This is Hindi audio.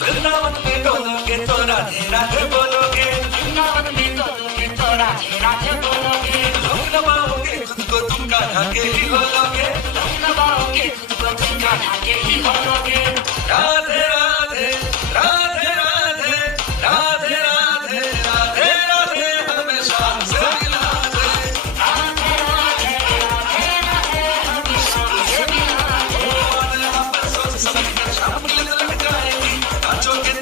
वृंदावन में डोलोगे तो राधे राधे बोलोगे, वृंदावन में डोलोगे तो राधे राधे बोलोगे, लोग नवाओगे खुद को तुम कान्हा के ही बोलोगे, तुम नवाओगे खुद को तुम कान्हा के ही बोलोगे। राधे राधे राधे राधे राधे राधे राधे राधे हमेशा से मिला दे। राधे राधे राधे राधे हमेशा से मिला दे। ओ आने वापस सोच समझ कर शाम लग जाएगी, नाचोगे